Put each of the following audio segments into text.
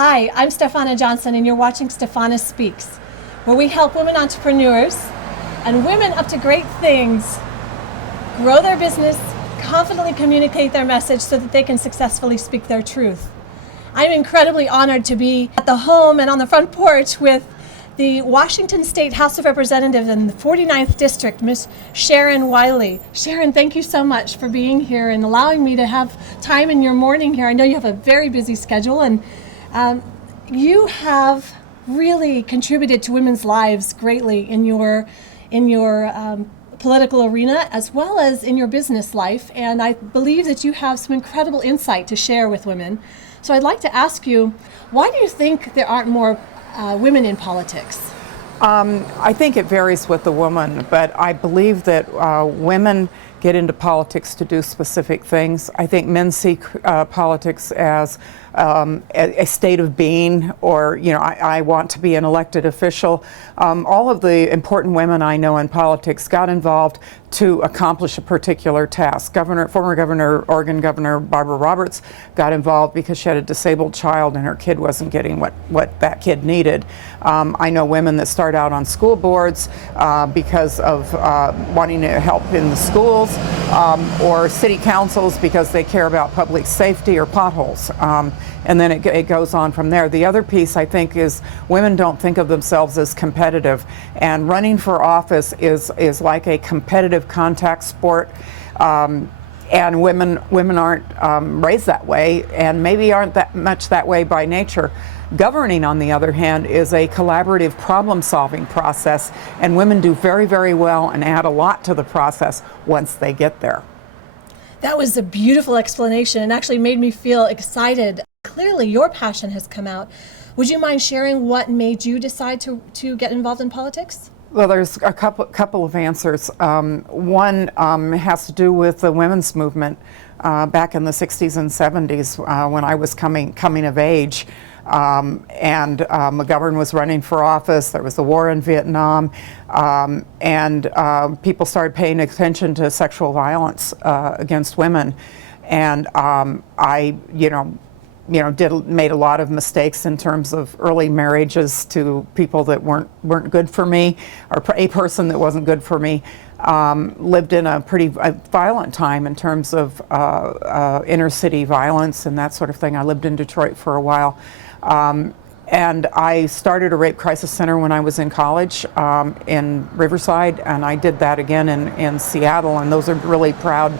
Hi, I'm Stefana Johnson, and you're watching Stefana Speaks, where we help women entrepreneurs and women up to great things grow their business, confidently communicate their message so that they can successfully speak their truth. I'm incredibly honored to be at the home and on the front porch with the Washington State House of Representatives in the 49th District, Miss Sharon Wiley. Sharon, thank you so much for being here and allowing me to have time in your morning here. I know you have a very busy schedule, and you have really contributed to women's lives greatly in your political arena as well as in your business life, and I believe that you have some incredible insight to share with women. So I'd like to ask you, why do you think there aren't more women in politics? I think it varies with the woman, but I believe that women get into politics to do specific things. I think men see politics as a state of being, or, you know, I want to be an elected official. All of the important women I know in politics got involved to accomplish a particular task. Former Oregon Governor Barbara Roberts got involved because she had a disabled child and her kid wasn't getting what that kid needed. I know women that start out on school boards because of wanting to help in the schools, or city councils because they care about public safety or potholes. And then it goes on from there. The other piece, I think, is women don't think of themselves as competitive, and running for office is like a competitive contact sport. And women aren't raised that way, and maybe aren't that much that way by nature. Governing, on the other hand, is a collaborative problem-solving process, and women do very, very well and add a lot to the process once they get there. That was a beautiful explanation and actually made me feel excited. Clearly, your passion has come out. Would you mind sharing what made you decide to get involved in politics? Well, there's a couple of answers. One has to do with the women's movement back in the 60s and 70s when I was coming of age. And McGovern was running for office. There was the war in Vietnam, and people started paying attention to sexual violence against women. And I, made a lot of mistakes in terms of early marriages to people that weren't good for me, or a person that wasn't good for me. Lived in a pretty violent time in terms of inner city violence and that sort of thing. I lived in Detroit for a while. And I started a rape crisis center when I was in college in Riverside, and I did that again in Seattle, and those are really proud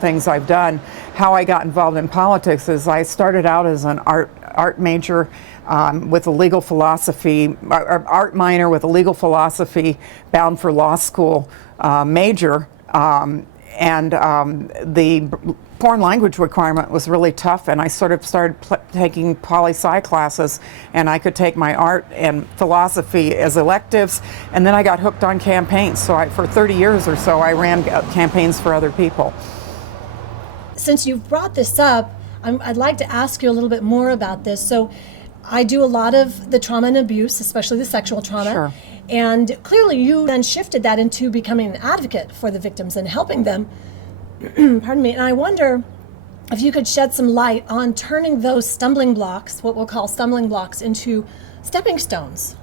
things I've done. How I got involved in politics is I started out as an art major with a legal philosophy, art minor with a legal philosophy, bound for law school major, and the foreign language requirement was really tough, and I sort of started taking poli-sci classes, and I could take my art and philosophy as electives, and then I got hooked on campaigns. So for 30 years or so, I ran campaigns for other people. Since you've brought this up, I'd like to ask you a little bit more about this. So I do a lot of the trauma and abuse, especially the sexual trauma. Sure. And clearly you then shifted that into becoming an advocate for the victims and helping them. Pardon me. And I wonder if you could shed some light on turning those stumbling blocks, what we'll call stumbling blocks, into stepping stones.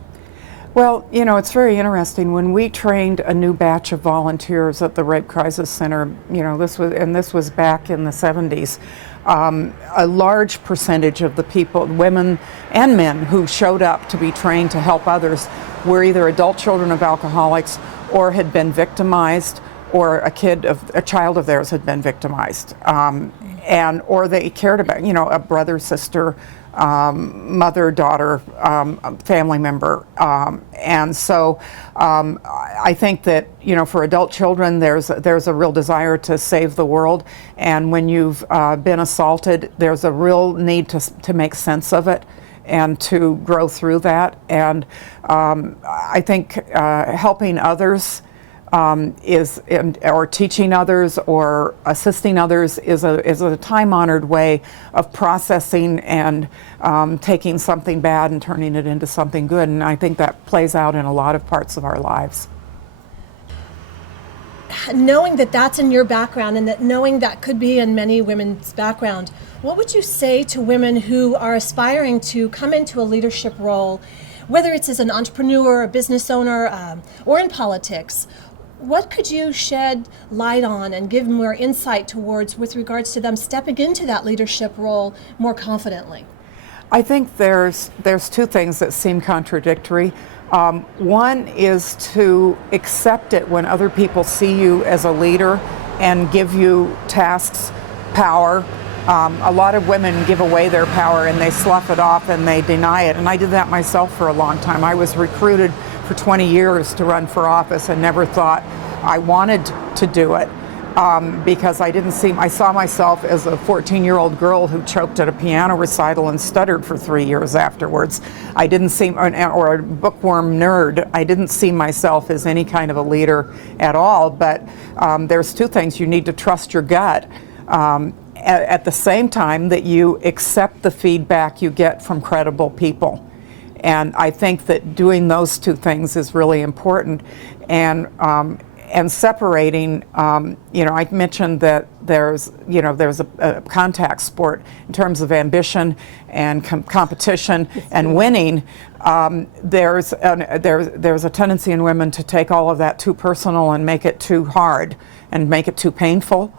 Well, it's very interesting. When we trained a new batch of volunteers at the Rape Crisis Center, this was back in the 70s, a large percentage of the people, women and men, who showed up to be trained to help others were either adult children of alcoholics or had been victimized, or a child of theirs had been victimized, or they cared about, a brother, sister, mother, daughter, family member. And so I think that, for adult children, there's a real desire to save the world. And when you've been assaulted, there's a real need to make sense of it and to grow through that. And I think helping others or teaching others or assisting others is a time-honored way of processing and taking something bad and turning it into something good. And I think that plays out in a lot of parts of our lives. Knowing that that's in your background, and that knowing that could be in many women's background, What would you say to women who are aspiring to come into a leadership role, whether it's as an entrepreneur, a business owner, or in politics? What could you shed light on and give more insight towards with regards to them stepping into that leadership role more confidently? I think there's two things that seem contradictory. One is to accept it when other people see you as a leader and give you tasks, power. A lot of women give away their power and they slough it off and they deny it. And I did that myself for a long time. I was recruited for 20 years to run for office and never thought I wanted to do it because I saw myself as a 14-year-old girl who choked at a piano recital and stuttered for 3 years afterwards. I didn't seem, or a bookworm nerd, I didn't see myself as any kind of a leader at all. But there's two things. You need to trust your gut. At the same time that you accept the feedback you get from credible people. And I think that doing those two things is really important. And separating, I mentioned that there's a contact sport in terms of ambition and competition and winning. There's a tendency in women to take all of that too personal and make it too hard and make it too painful.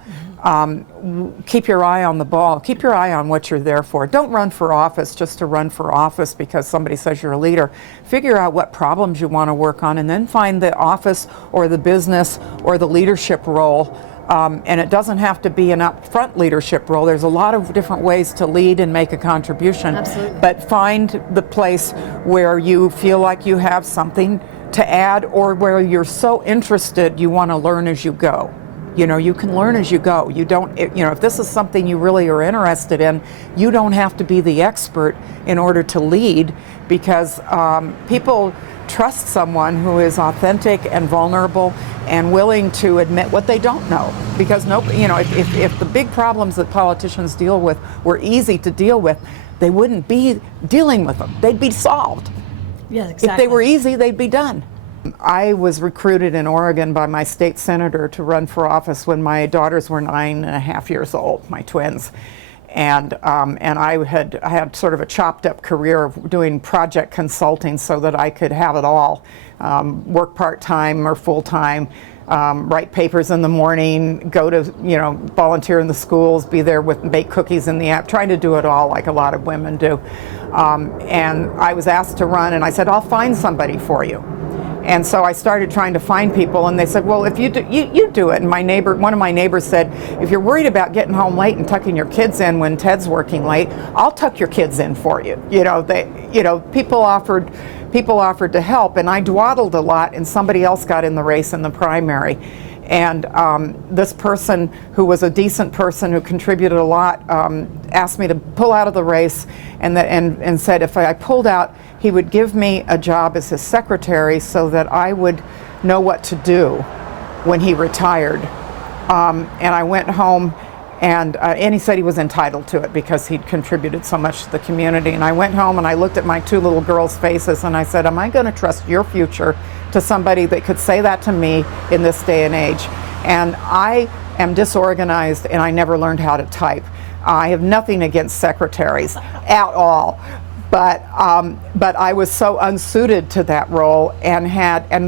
Keep your eye on the ball. Keep your eye on what you're there for. Don't run for office just to run for office because somebody says you're a leader. Figure out what problems you want to work on and then find the office or the business or the leadership role. And it doesn't have to be an upfront leadership role. There's a lot of different ways to lead and make a contribution. Absolutely. But find the place where you feel like you have something to add or where you're so interested you want to learn as you go. You can learn as you go. You don't, if this is something you really are interested in, you don't have to be the expert in order to lead because people trust someone who is authentic and vulnerable and willing to admit what they don't know. Because if the big problems that politicians deal with were easy to deal with, they wouldn't be dealing with them. They'd be solved. Yeah, exactly. If they were easy, they'd be done. I was recruited in Oregon by my state senator to run for office when my daughters were 9.5 years old, my twins. And I had sort of a chopped up career of doing project consulting so that I could have it all, work part-time or full-time, write papers in the morning, go to, volunteer in the schools, be there with bake cookies in the app, trying to do it all like a lot of women do. And I was asked to run and I said, I'll find somebody for you. And so I started trying to find people, and they said, well, if you do, you do it. And one of my neighbors said, if you're worried about getting home late and tucking your kids in when Ted's working late, I'll tuck your kids in for you. People offered to help, and I dawdled a lot, and somebody else got in the race in the primary. And this person, who was a decent person who contributed a lot, asked me to pull out of the race, and said if I pulled out, he would give me a job as his secretary so that I would know what to do when he retired. And I went home, and he said he was entitled to it because he'd contributed so much to the community. And I went home and I looked at my two little girls' faces and I said, am I going to trust your future to somebody that could say that to me in this day and age? And I am disorganized and I never learned how to type. I have nothing against secretaries at all. But I was so unsuited to that role, and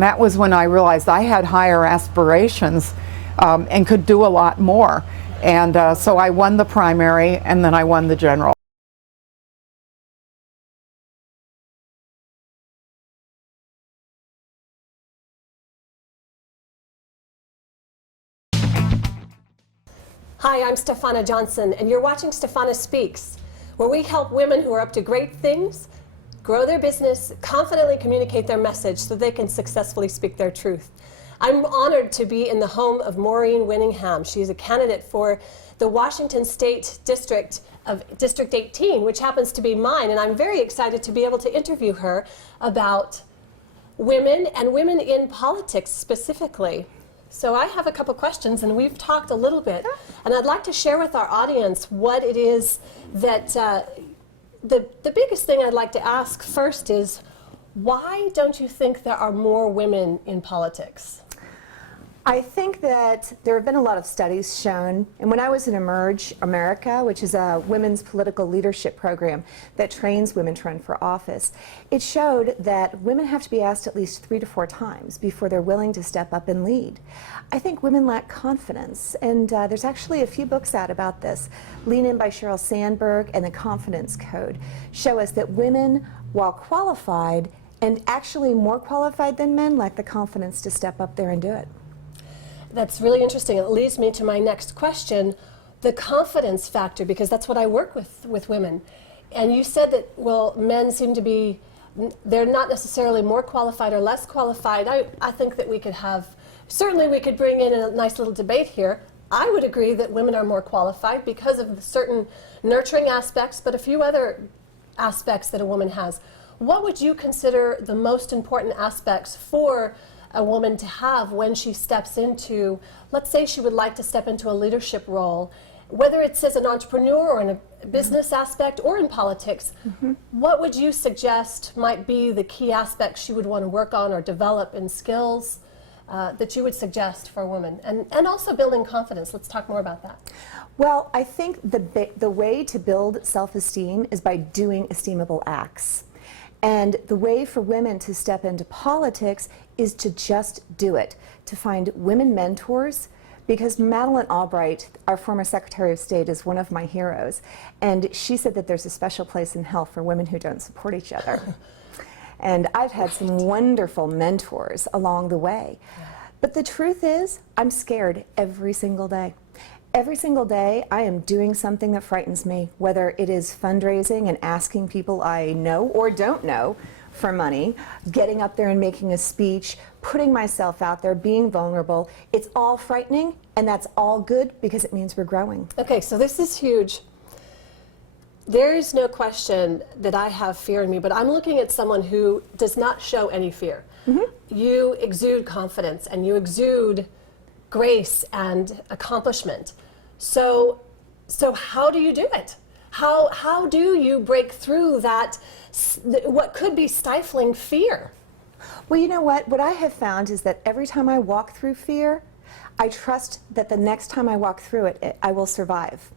that was when I realized I had higher aspirations and could do a lot more. And so I won the primary, and then I won the general. Hi, I'm Stefana Johnson, and you're watching Stefana Speaks, where we help women who are up to great things grow their business, confidently communicate their message so they can successfully speak their truth. I'm honored to be in the home of Maureen Winningham. She's a candidate for the Washington State District of District 18, which happens to be mine, and I'm very excited to be able to interview her about women and women in politics specifically. So I have a couple questions, and we've talked a little bit, and I'd like to share with our audience what it is that the biggest thing I'd like to ask first is, why don't you think there are more women in politics? I think that there have been a lot of studies shown, and when I was in Emerge America, which is a women's political leadership program that trains women to run for office, it showed that women have to be asked at least 3 to 4 times before they're willing to step up and lead. I think women lack confidence, and there's actually a few books out about this. Lean In by Sheryl Sandberg and The Confidence Code show us that women, while qualified, and actually more qualified than men, lack the confidence to step up there and do it. That's really interesting. It leads me to my next question, the confidence factor, because that's what I work with women. And you said that, well, men seem to be, they're not necessarily more qualified or less qualified. I think that we could have, certainly we could bring in a nice little debate here. I would agree that women are more qualified because of certain nurturing aspects, but a few other aspects that a woman has. What would you consider the most important aspects for a woman to have when she steps into, let's say she would like to step into a leadership role, whether it's as an entrepreneur or in a business aspect or in politics, what would you suggest might be the key aspects she would want to work on or develop in skills that you would suggest for a woman? And also building confidence. Let's talk more about that. Well, I think the way to build self-esteem is by doing esteemable acts. And the way for women to step into politics is to just do it, to find women mentors, because Madeleine Albright, our former Secretary of State, is one of my heroes. And she said that there's a special place in hell for women who don't support each other. And I've had some wonderful mentors along the way. But the truth is, I'm scared every single day. Every single day, I am doing something that frightens me, whether it is fundraising and asking people I know or don't know for money, getting up there and making a speech, putting myself out there, being vulnerable. It's all frightening, and that's all good because it means we're growing. Okay, so this is huge. There is no question that I have fear in me, but I'm looking at someone who does not show any fear. You exude confidence and you exude grace and accomplishment. So how do you do it? How do you break through that, what could be stifling fear? Well, you know what? What I have found is that every time I walk through fear, I trust that the next time I walk through it, I will survive.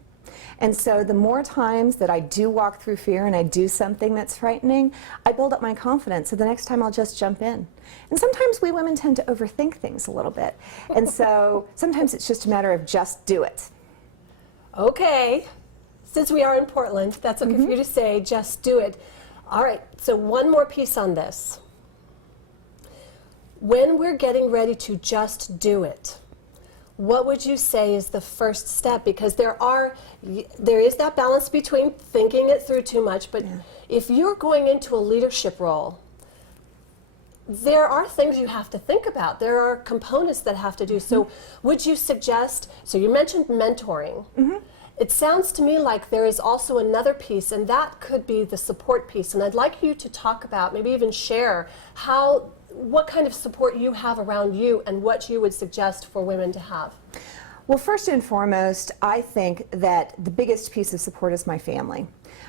And so the more times that I do walk through fear and I do something that's frightening, I build up my confidence. So the next time I'll just jump in. And sometimes we women tend to overthink things a little bit. And so sometimes it's just a matter of just do it. Okay. Since we are in Portland, that's okay for you to say, just do it. All right, so one more piece on this. When we're getting ready to just do it, what would you say is the first step? Because there is that balance between thinking it through too much, but if you're going into a leadership role, there are things you have to think about. There are components that have to do. So would you suggest, so you mentioned mentoring. It sounds to me like there is also another piece, and that could be the support piece. And I'd like you to talk about, maybe even share, what kind of support you have around you and what you would suggest for women to have. Well, first and foremost, I think that the biggest piece of support is my family.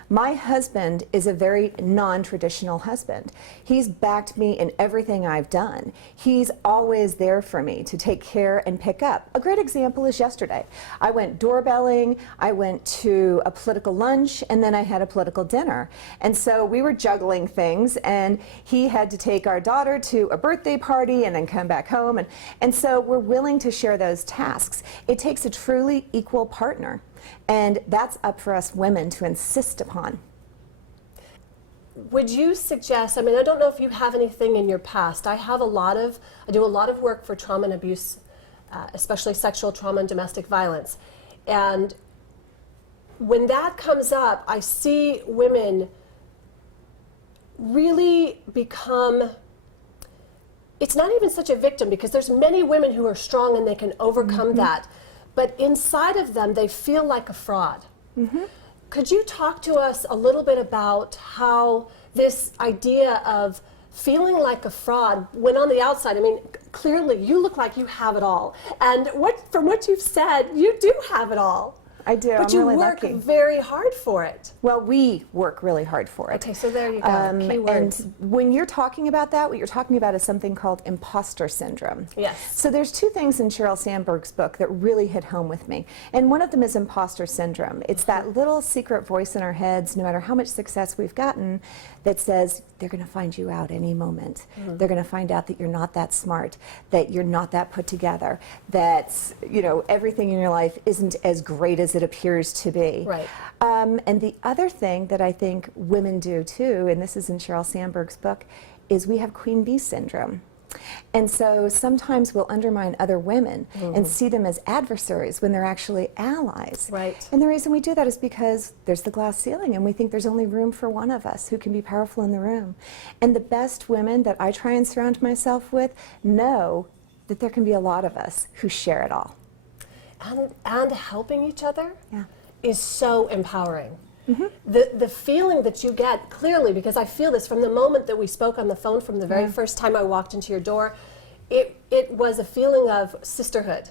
My husband is a very non-traditional husband. He's backed me in everything I've done. He's always there for me to take care and pick up. A great example is yesterday. I went doorbelling, I went to a political lunch, and then I had a political dinner. And so we were juggling things, and he had to take our daughter to a birthday party and then come back home. And so we're willing to share those tasks. It takes a truly equal partner. And that's up for us women to insist upon. Would you suggest, I mean, I don't know if you have anything in your past. I do a lot of work for trauma and abuse, especially sexual trauma and domestic violence. And when that comes up, I see women really become, it's not even such a victim, because there's many women who are strong and they can overcome that. But inside of them, they feel like a fraud. Could you talk to us a little bit about how this idea of feeling like a fraud, when on the outside, I mean, clearly you look like you have it all. And from what you've said, you do have it all. I do. But I'm you really work lucky. very hard for it. Well, we work really hard for it. Okay, so there you go. Key words. And when you're talking about that, what you're talking about is something called imposter syndrome. Yes. So there's two things in Sheryl Sandberg's book that really hit home with me. And one of them is imposter syndrome. It's that little secret voice in our heads, no matter how much success we've gotten, that says they're going to find you out any moment. They're going to find out that you're not that smart, that you're not that put together, that everything in your life isn't as great as it appears to be. Right. And the other thing that I think women do too, and this is in Sheryl Sandberg's book, is we have queen bee syndrome. And so sometimes we'll undermine other women and see them as adversaries when they're actually allies. Right. And the reason we do that is because there's the glass ceiling and we think there's only room for one of us who can be powerful in the room. And the best women that I try and surround myself with know that there can be a lot of us who share it all. And helping each other Yeah. is so empowering. The feeling that you get, clearly, because I feel this from the moment that we spoke on the phone, from the very first time I walked into your door, it was a feeling of sisterhood.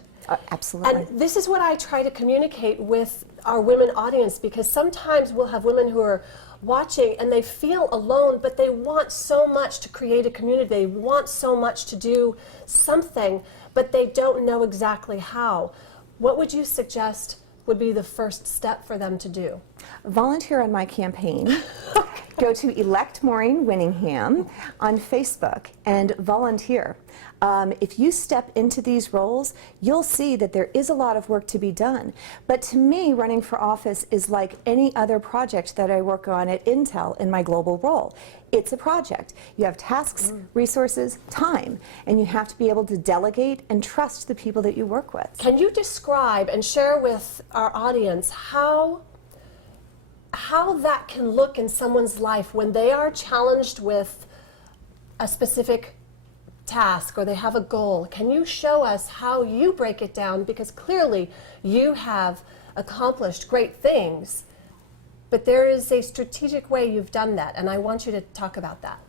Absolutely. And this is what I try to communicate with our women audience, because sometimes we'll have women who are watching and they feel alone, but they want so much to create a community. They want so much to do something, but they don't know exactly how. What would you suggest would be the first step for them to do? Volunteer on my campaign. Go to Elect Maureen Winningham on Facebook and volunteer. If you step into these roles, you'll see that there is a lot of work to be done. But to me, running for office is like any other project that I work on at Intel in my global role. It's a project. You have tasks, resources, time, and you have to be able to delegate and trust the people that you work with. Can you describe and share with our audience how that can look in someone's life when they are challenged with a specific task or they have a goal? Can you show us how you break it down? Because clearly you have accomplished great things, but there is a strategic way you've done that, and I want you to talk about that.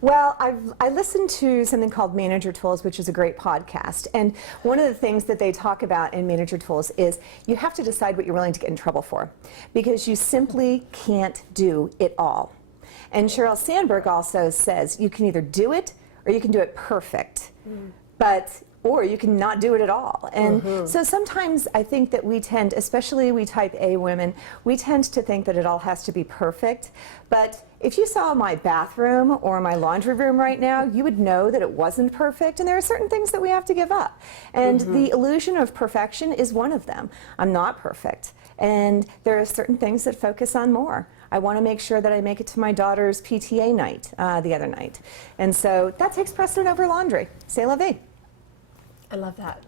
Well, I listened to something called Manager Tools, which is a great podcast. And one of the things that they talk about in Manager Tools is you have to decide what you're willing to get in trouble for, because you simply can't do it all. And Sheryl Sandberg also says you can either do it or you can do it perfect. Or you can not do it at all. And so sometimes I think that we tend, especially we type A women, we tend to think that it all has to be perfect. But if you saw my bathroom or my laundry room right now, you would know that it wasn't perfect, and there are certain things that we have to give up. And the illusion of perfection is one of them. I'm not perfect. And there are certain things that focus on more. I want to make sure that I make it to my daughter's PTA night the other night. And so that takes precedent over laundry. C'est la vie. I love that.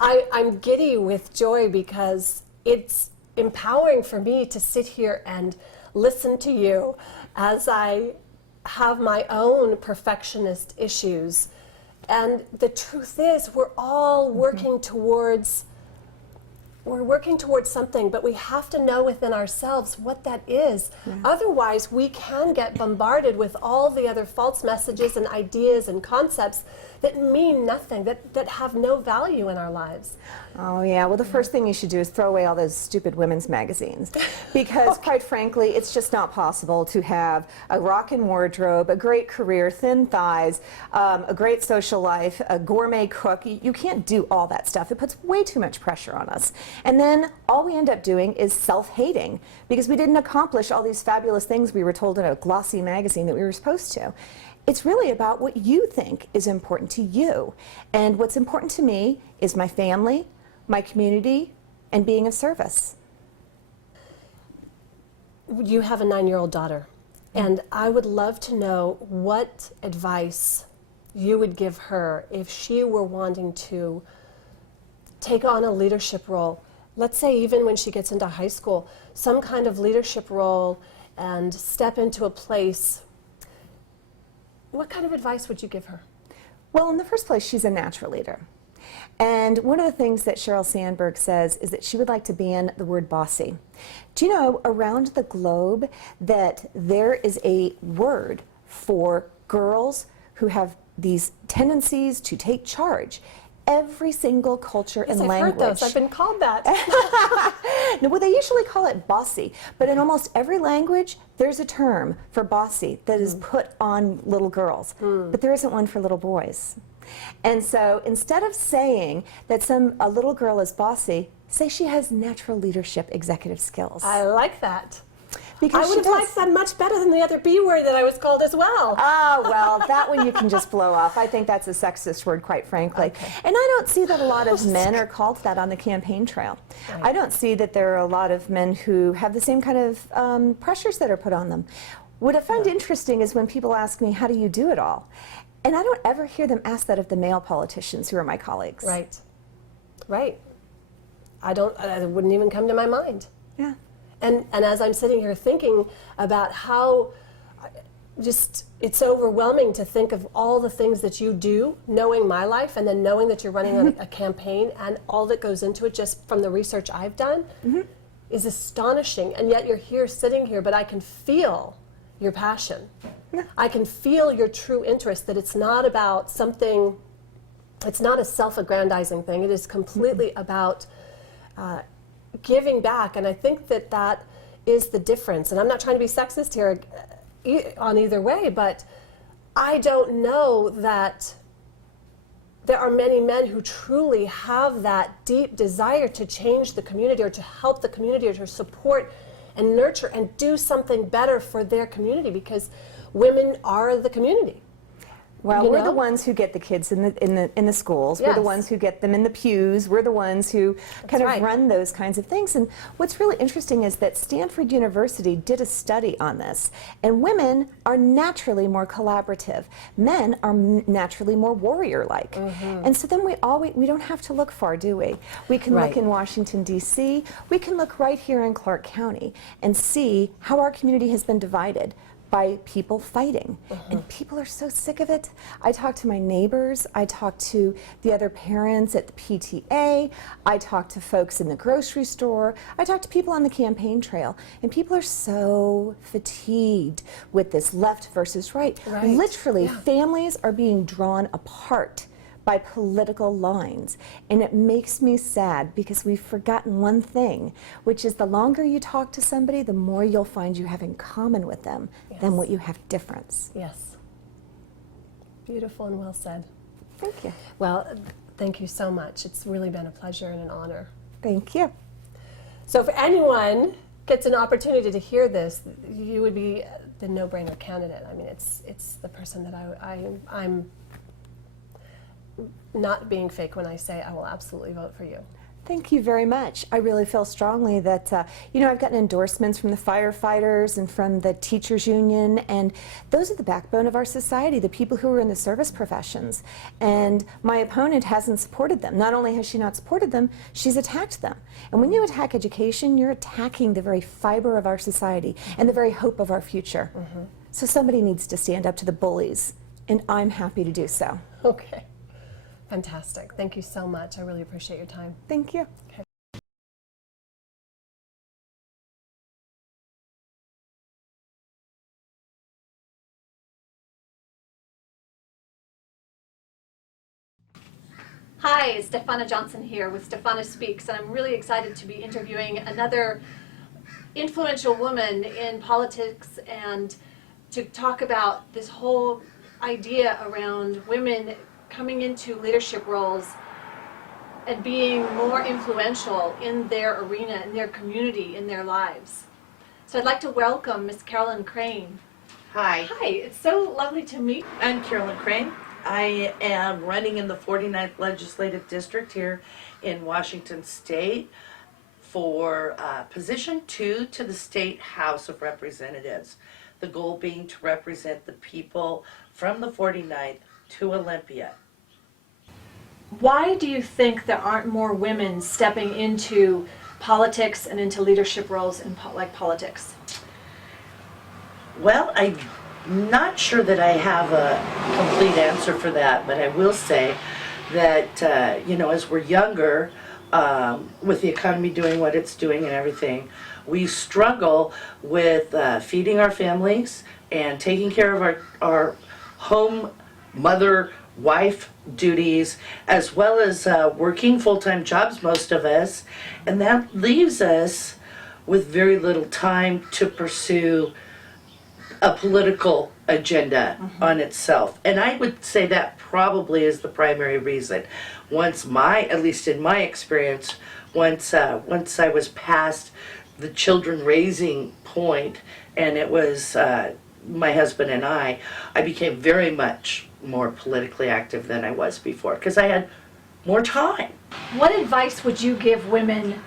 I'm giddy with joy because it's empowering for me to sit here and listen to you as I have my own perfectionist issues. And the truth is, we're all working towards something, but we have to know within ourselves what that is. Otherwise, we can get bombarded with all the other false messages and ideas and concepts that mean nothing, that have no value in our lives. Oh yeah, well the first thing you should do is throw away all those stupid women's magazines, because quite frankly it's just not possible to have a rockin' wardrobe, a great career, thin thighs, a great social life, a gourmet cook. You can't do all that stuff. It puts way too much pressure on us. And then all we end up doing is self-hating, because we didn't accomplish all these fabulous things we were told in a glossy magazine that we were supposed to. It's really about what you think is important to you. And what's important to me is my family, my community, and being of service. You have a 9-year-old daughter, and I would love to know what advice you would give her if she were wanting to take on a leadership role. Let's say even when she gets into high school, some kind of leadership role, and step into a place. What kind of advice would you give her? Well, in the first place, she's a natural leader. And one of the things that Sheryl Sandberg says is that she would like to ban the word bossy. Do you know around the globe that there is a word for girls who have these tendencies to take charge? every single culture Yes, and I've language. heard those. I've been called that. No, well, they usually call it bossy, but in almost every language, there's a term for bossy that is put on little girls, but there isn't one for little boys. And so instead of saying that a little girl is bossy, say she has natural leadership executive skills. I like that. Because I would have liked that much better than the other B word that I was called as well. Oh, well, that one you can just blow off. I think that's a sexist word, quite frankly. Okay. And I don't see that a lot of men are called that on the campaign trail. Right. I don't see that there are a lot of men who have the same kind of pressures that are put on them. What I find interesting is when people ask me, how do you do it all? And I don't ever hear them ask that of the male politicians who are my colleagues. Right. Right. It wouldn't even come to my mind. Yeah. And as I'm sitting here thinking about how it's overwhelming to think of all the things that you do, knowing my life and then knowing that you're running a campaign and all that goes into it just from the research I've done is astonishing. And yet you're here sitting here, but I can feel your passion. Yeah. I can feel your true interest, that it's not about something, it's not a self-aggrandizing thing. It is completely about giving back, and I think that is the difference. And I'm not trying to be sexist here on either way, but I don't know that there are many men who truly have that deep desire to change the community or to help the community or to support and nurture and do something better for their community, because women are the community. Well, we're the ones who get the kids in the schools. Yes. We're the ones who get them in the pews. We're the ones who kind of run those kinds of things. And what's really interesting is that Stanford University did a study on this. And women are naturally more collaborative. Men are naturally more warrior-like. And so then we don't have to look far, do we? We can look in Washington, D.C. We can look right here in Clark County and see how our community has been divided by people fighting. And people are so sick of it. I talk to my neighbors, I talk to the other parents at the PTA, I talk to folks in the grocery store, I talk to people on the campaign trail, and people are so fatigued with this left versus right. Literally, families are being drawn apart by political lines. And it makes me sad because we've forgotten one thing, which is the longer you talk to somebody, the more you'll find you have in common with them than what you have difference. Yes. Beautiful and well said. Thank you. Well, thank you so much. It's really been a pleasure and an honor. Thank you. So if anyone gets an opportunity to hear this, you would be the no-brainer candidate. I mean, it's the person that I'm not being fake when I say I will absolutely vote for you. Thank you very much. I really feel strongly that, you know, I've gotten endorsements from the firefighters and from the teachers union, and those are the backbone of our society, the people who are in the service professions. And my opponent hasn't supported them. Not only has she not supported them, she's attacked them. And when you attack education, you're attacking the very fiber of our society and the very hope of our future. So somebody needs to stand up to the bullies, and I'm happy to do so. Okay. Fantastic. Thank you so much. I really appreciate your time. Thank you. Okay. Hi, Stefana Johnson here with Stefana Speaks, and I'm really excited to be interviewing another influential woman in politics and to talk about this whole idea around women coming into leadership roles and being more influential in their arena, in their community, in their lives. So I'd like to welcome Ms. Carolyn Crane. Hi, Hi, it's so lovely to meet you. I'm Carolyn Crane. I am running in the 49th Legislative District here in Washington State for position 2 to the State House of Representatives. The goal being to represent the people from the 49th to Olympia. Why do you think there aren't more women stepping into politics and into leadership roles in like politics? Well, I'm not sure that I have a complete answer for that, but I will say that, you know, as we're younger, with the economy doing what it's doing and everything, we struggle with feeding our families and taking care of our home mother wife duties, as well as working full-time jobs, most of us, and that leaves us with very little time to pursue a political agenda on itself. And I would say that probably is the primary reason. At least in my experience, once I was past the children raising point, and it was my husband and I became very much more politically active than I was before because I had more time. What advice would you give women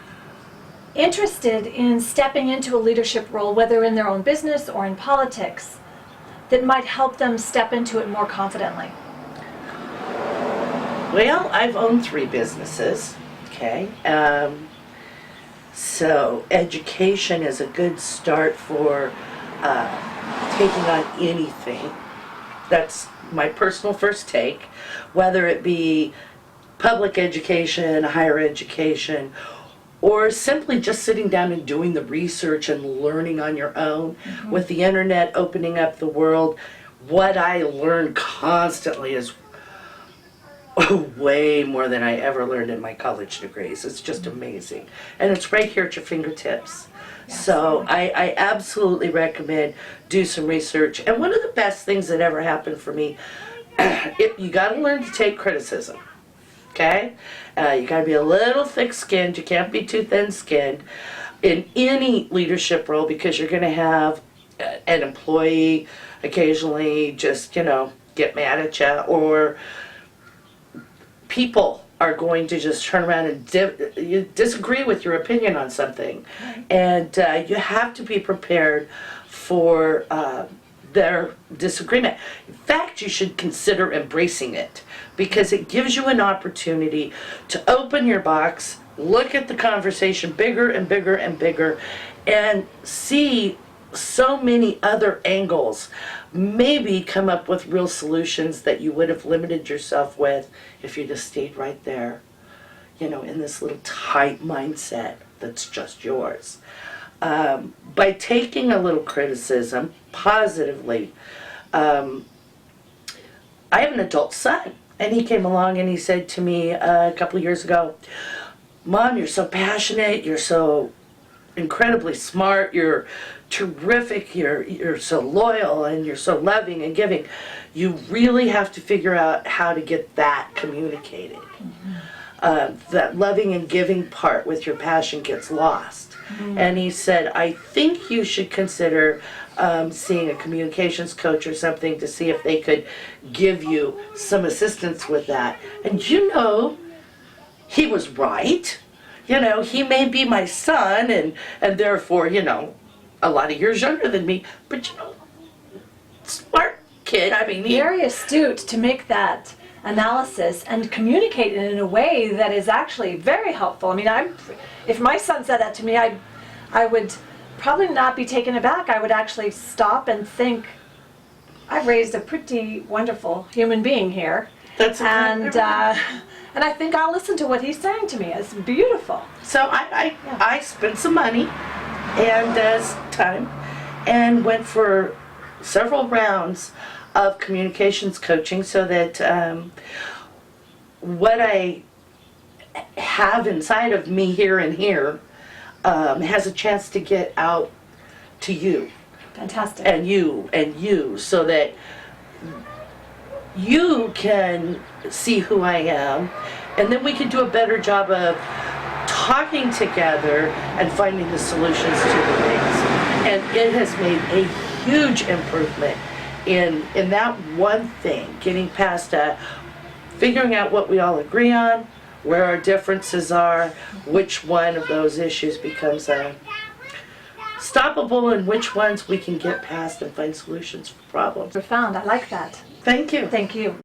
interested in stepping into a leadership role, whether in their own business or in politics, that might help them step into it more confidently? Well, I've owned 3 businesses, okay? So education is a good start for taking on anything. That's my personal first take, whether it be public education, higher education, or simply just sitting down and doing the research and learning on your own. With the internet opening up the world, what I learn constantly is way more than I ever learned in my college degrees. It's just amazing. And it's right here at your fingertips. So I absolutely recommend do some research. And one of the best things that ever happened for me, you got to learn to take criticism. Okay? You got to be a little thick-skinned. You can't be too thin-skinned in any leadership role because you're going to have an employee occasionally just, get mad at you, or people are going to just turn around and disagree with your opinion on something. And you have to be prepared for their disagreement. In fact, you should consider embracing it because it gives you an opportunity to open your box, look at the conversation bigger and bigger and bigger, and see so many other angles. Maybe come up with real solutions that you would have limited yourself with if you just stayed right there, in this little tight mindset that's just yours. By taking a little criticism positively, I have an adult son, and he came along and he said to me a couple of years ago, "Mom, you're so passionate, you're so incredibly smart, you're terrific, you're so loyal, and you're so loving and giving. You really have to figure out how to get that communicated. That loving and giving part with your passion gets lost." And he said, "I think you should consider seeing a communications coach or something to see if they could give you some assistance with that." And he was right. He may be my son and therefore, a lot of years younger than me, but smart kid. Very astute to make that analysis and communicate it in a way that is actually very helpful. If my son said that to me, I would probably not be taken aback. I would actually stop and think, I've raised a pretty wonderful human being here. And I think I'll listen to what he's saying to me. It's beautiful. So I spent some money and time and went for several rounds of communications coaching so that what I have inside of me here and here has a chance to get out to you. Fantastic. And you, so that you can see who I am, and then we can do a better job of talking together and finding the solutions to the things. And it has made a huge improvement in that one thing, getting past figuring out what we all agree on, where our differences are, which one of those issues becomes stoppable, and which ones we can get past and find solutions for problems. Profound. I like that. Thank you. Thank you.